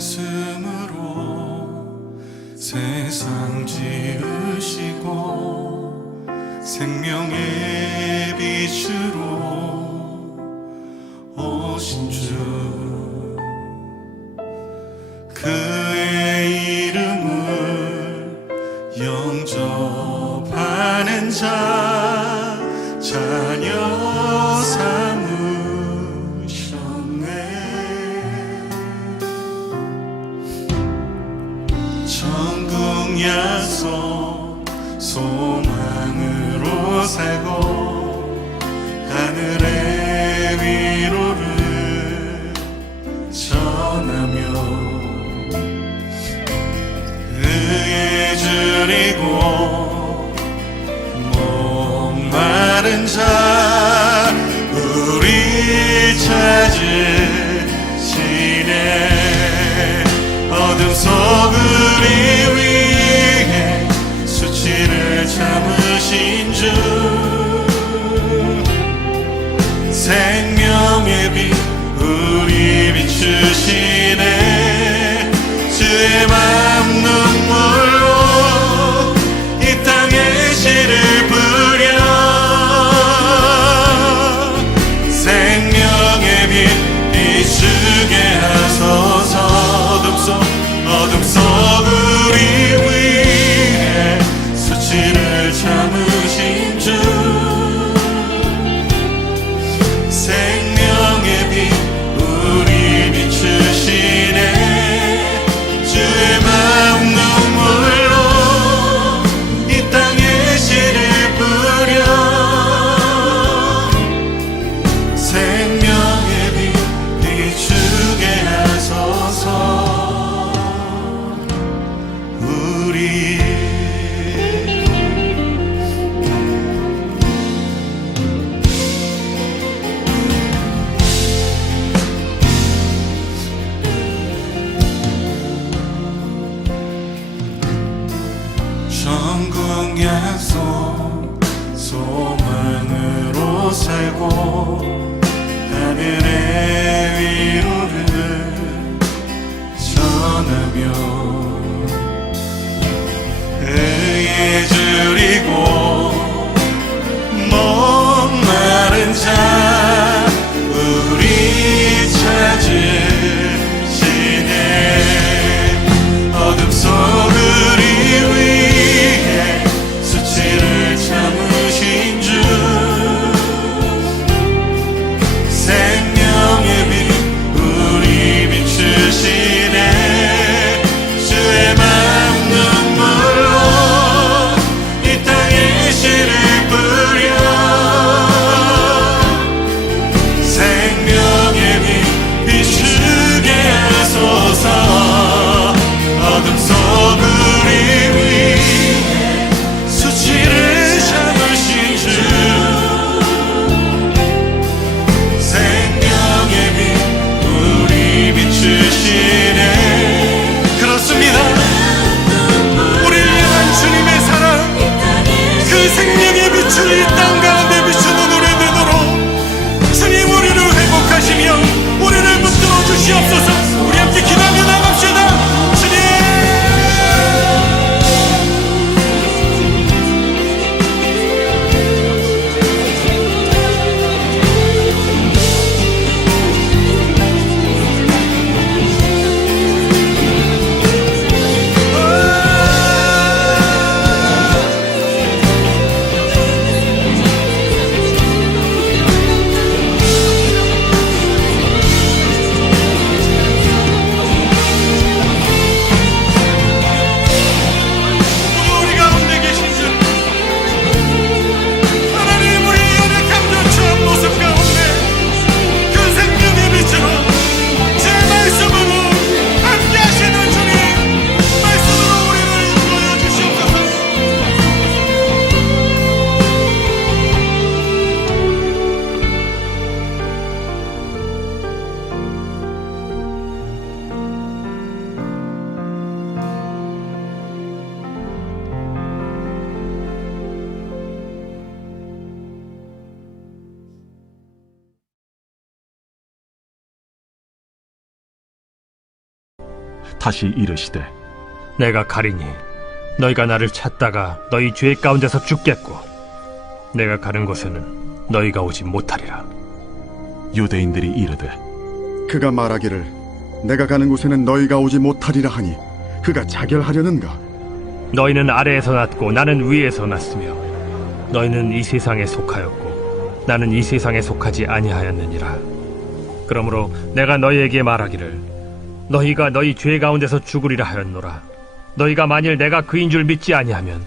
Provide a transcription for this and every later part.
말씀으로 세상 지으시고 생명의 빛으로 오신 주, 그의 이름을 영접하는 자 자녀 삼으셨네. 천국 약속 소망으로 살고 하늘의 위로를 전하며 그의 줄이고 목마른 자 우리 찾으시네. 어둠 속 우리 위해 수치를 참으신 주, 생명의 빛 우리 비추시네. 주의 맘 눈물로 이 땅에 씨를 뿌려 생명의 빛 비추게 하소서. 어둠 속 우리 위해 수치를 참으신 주, 생명의 빛 우리 비추시네. 주의 마음 눈물로 이 땅에 씨를 뿌려 생명의 빛 비추게 하소서. 우리 천국 약속 소망으로 살고 하늘의 위로를 전하며 그의 줄이고 목마른 자 우리 찾으시네. 어둠 속 우리 위해 수치를 참으신 주, 생명의 빛 우리 비추시네. 주의 맘 눈물로 이 땅에 다시 이르시되 내가 가리니 너희가 나를 찾다가 너희 죄 가운데서 죽겠고 내가 가는 곳에는 너희가 오지 못하리라. 유대인들이 이르되 그가 말하기를 내가 가는 곳에는 너희가 오지 못하리라 하니 그가 자결하려는가? 너희는 아래에서 났고 나는 위에서 났으며 너희는 이 세상에 속하였고 나는 이 세상에 속하지 아니하였느니라. 그러므로 내가 너희에게 말하기를 너희가 너희 죄 가운데서 죽으리라 하였노라. 너희가 만일 내가 그인 줄 믿지 아니하면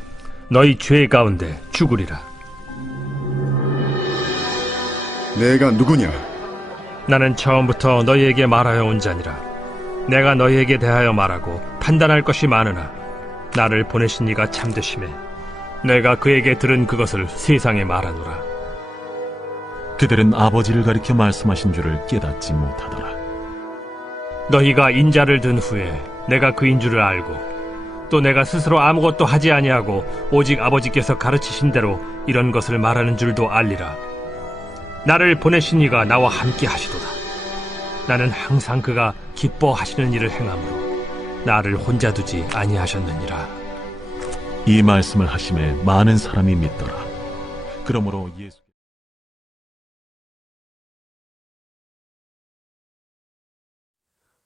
너희 죄 가운데 죽으리라. 내가 누구냐? 나는 처음부터 너희에게 말하여 온 자니라. 내가 너희에게 대하여 말하고 판단할 것이 많으나 나를 보내신 이가 참되심에 내가 그에게 들은 그것을 세상에 말하노라. 그들은 아버지를 가리켜 말씀하신 줄을 깨닫지 못하더라. 너희가 인자를 든 후에 내가 그인 줄을 알고 또 내가 스스로 아무것도 하지 아니하고 오직 아버지께서 가르치신 대로 이런 것을 말하는 줄도 알리라. 나를 보내신 이가 나와 함께 하시도다. 나는 항상 그가 기뻐하시는 일을 행함으로 나를 혼자 두지 아니하셨느니라. 이 말씀을 하심에 많은 사람이 믿더라. 그러므로 예수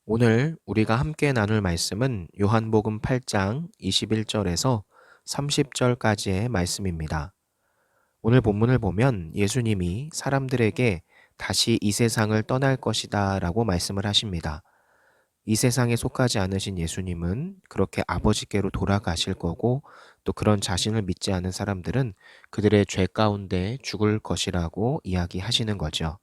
오늘 우리가 함께 나눌 말씀은 요한복음 8장 21절에서 30절까지의 말씀입니다. 오늘 본문을 보면 예수님이 사람들에게 다시 이 세상을 떠날 것이다 라고 말씀을 하십니다. 이 세상에 속하지 않으신 예수님은 그렇게 아버지께로 돌아가실 거고 또 그런 자신을 믿지 않은 사람들은 그들의 죄 가운데 죽을 것이라고 이야기하시는 거죠.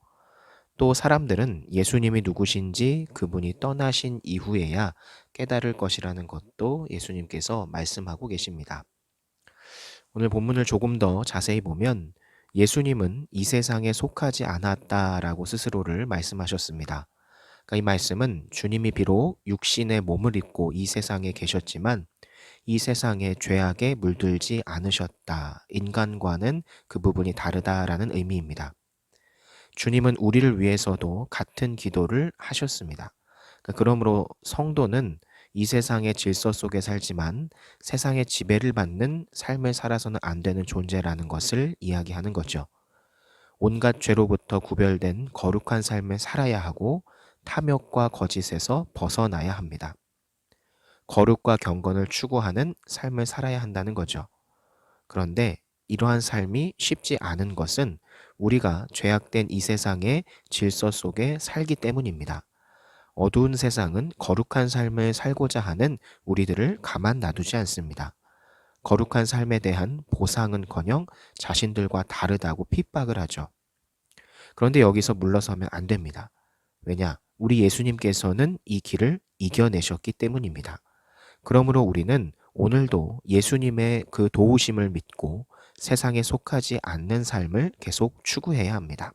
또 사람들은 예수님이 누구신지 그분이 떠나신 이후에야 깨달을 것이라는 것도 예수님께서 말씀하고 계십니다. 오늘 본문을 조금 더 자세히 보면 예수님은 이 세상에 속하지 않았다라고 스스로를 말씀하셨습니다. 그러니까 이 말씀은 주님이 비록 육신의 몸을 입고 이 세상에 계셨지만 이 세상의 죄악에 물들지 않으셨다. 인간과는 그 부분이 다르다라는 의미입니다. 주님은 우리를 위해서도 같은 기도를 하셨습니다. 그러므로 성도는 이 세상의 질서 속에 살지만 세상의 지배를 받는 삶을 살아서는 안 되는 존재라는 것을 이야기하는 거죠. 온갖 죄로부터 구별된 거룩한 삶을 살아야 하고 탐욕과 거짓에서 벗어나야 합니다. 거룩과 경건을 추구하는 삶을 살아야 한다는 거죠. 그런데 이러한 삶이 쉽지 않은 것은 우리가 죄악된 이 세상의 질서 속에 살기 때문입니다. 어두운 세상은 거룩한 삶을 살고자 하는 우리들을 가만 놔두지 않습니다. 거룩한 삶에 대한 보상은커녕 자신들과 다르다고 핍박을 하죠. 그런데 여기서 물러서면 안 됩니다. 왜냐? 우리 예수님께서는 이 길을 이겨내셨기 때문입니다. 그러므로 우리는 오늘도 예수님의 그 도우심을 믿고 세상에 속하지 않는 삶을 계속 추구해야 합니다.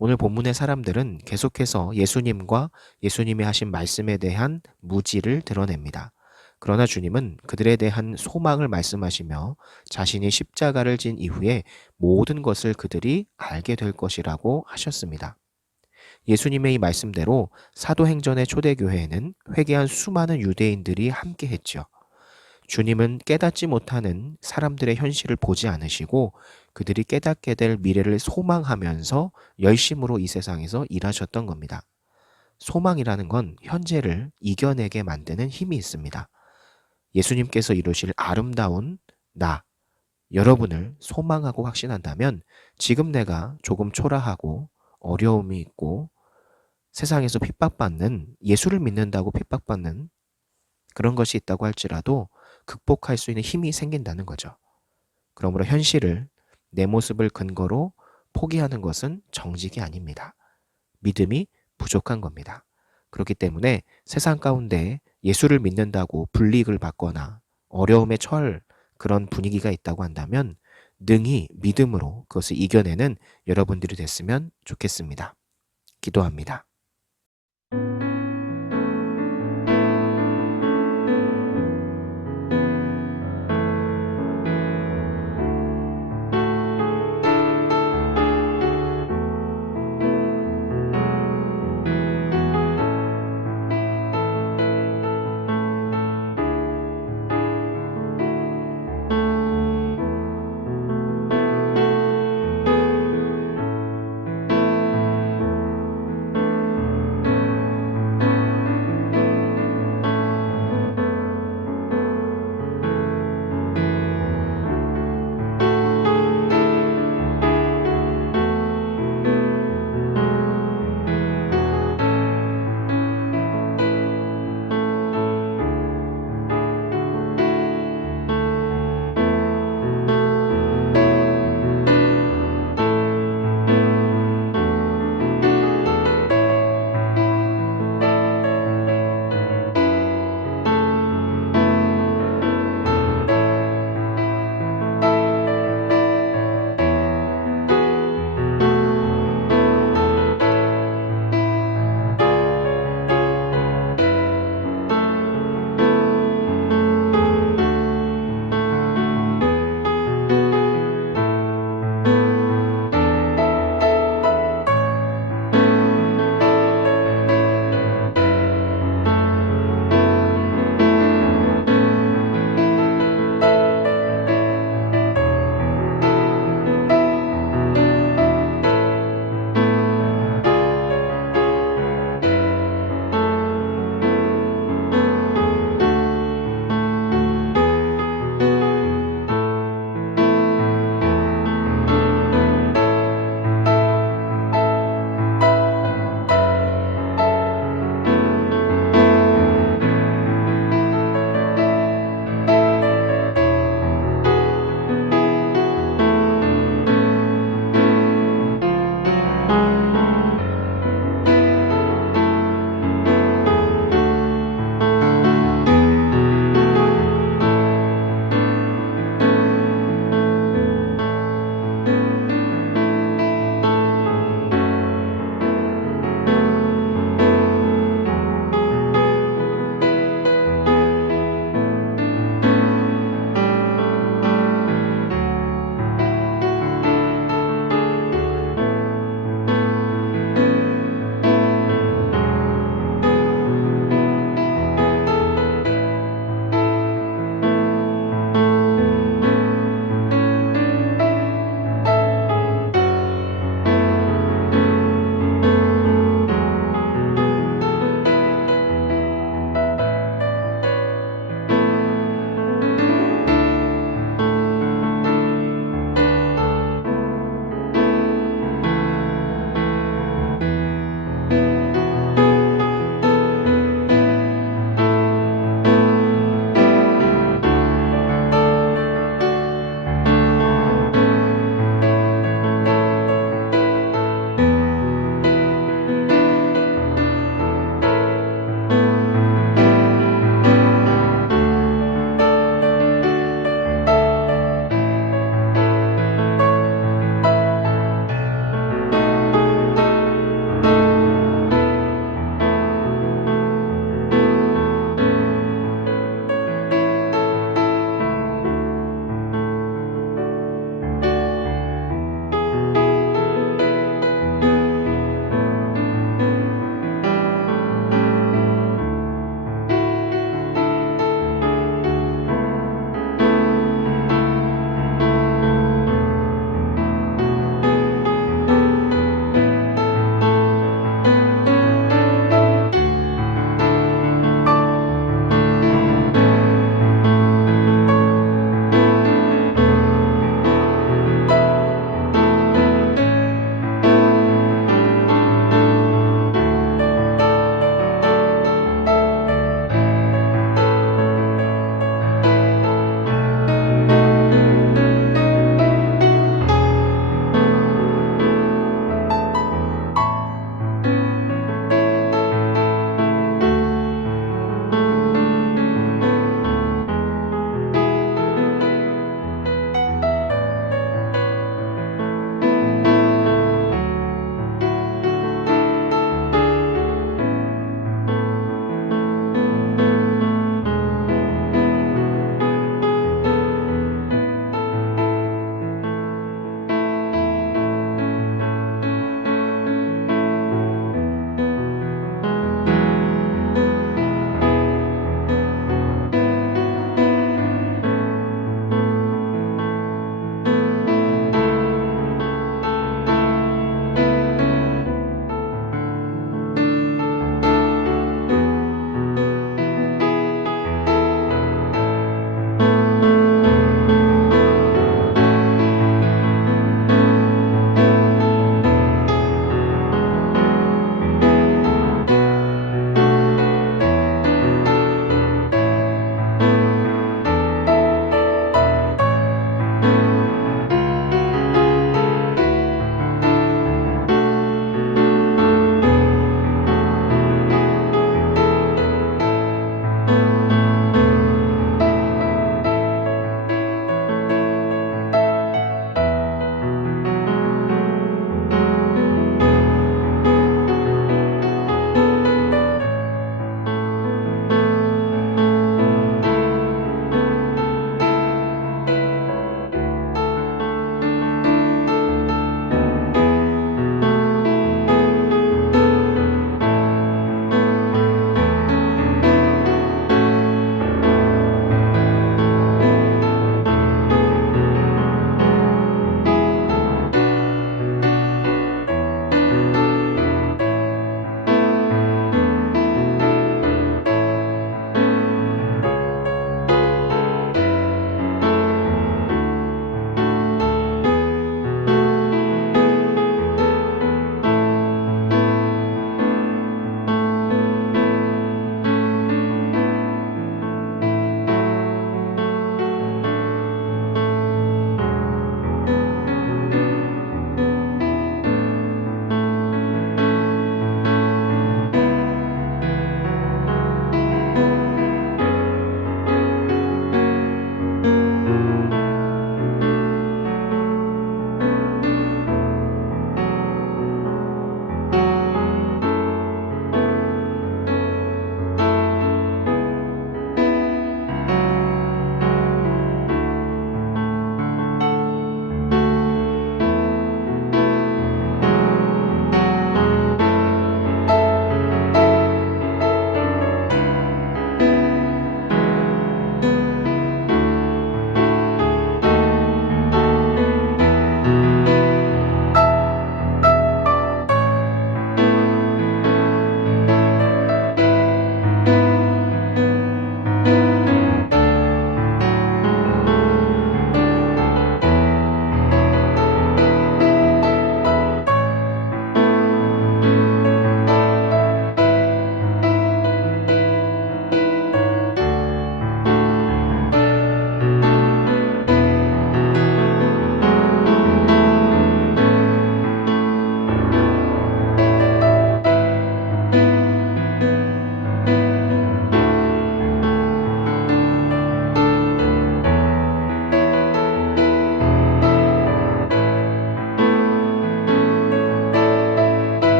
오늘 본문의 사람들은 계속해서 예수님과 예수님이 하신 말씀에 대한 무지를 드러냅니다. 그러나 주님은 그들에 대한 소망을 말씀하시며 자신이 십자가를 진 이후에 모든 것을 그들이 알게 될 것이라고 하셨습니다. 예수님의 이 말씀대로 사도행전의 초대교회에는 회개한 수많은 유대인들이 함께했죠. 주님은 깨닫지 못하는 사람들의 현실을 보지 않으시고 그들이 깨닫게 될 미래를 소망하면서 열심으로 이 세상에서 일하셨던 겁니다. 소망이라는 건 현재를 이겨내게 만드는 힘이 있습니다. 예수님께서 이루실 아름다운 나, 여러분을 소망하고 확신한다면 지금 내가 조금 초라하고 어려움이 있고 세상에서 핍박받는, 예수를 믿는다고 핍박받는 그런 것이 있다고 할지라도 극복할 수 있는 힘이 생긴다는 거죠. 그러므로 현실을 내 모습을 근거로 포기하는 것은 정직이 아닙니다. 믿음이 부족한 겁니다. 그렇기 때문에 세상 가운데 예수를 믿는다고 불이익을 받거나 어려움에 처할 그런 분위기가 있다고 한다면 능히 믿음으로 그것을 이겨내는 여러분들이 됐으면 좋겠습니다. 기도합니다.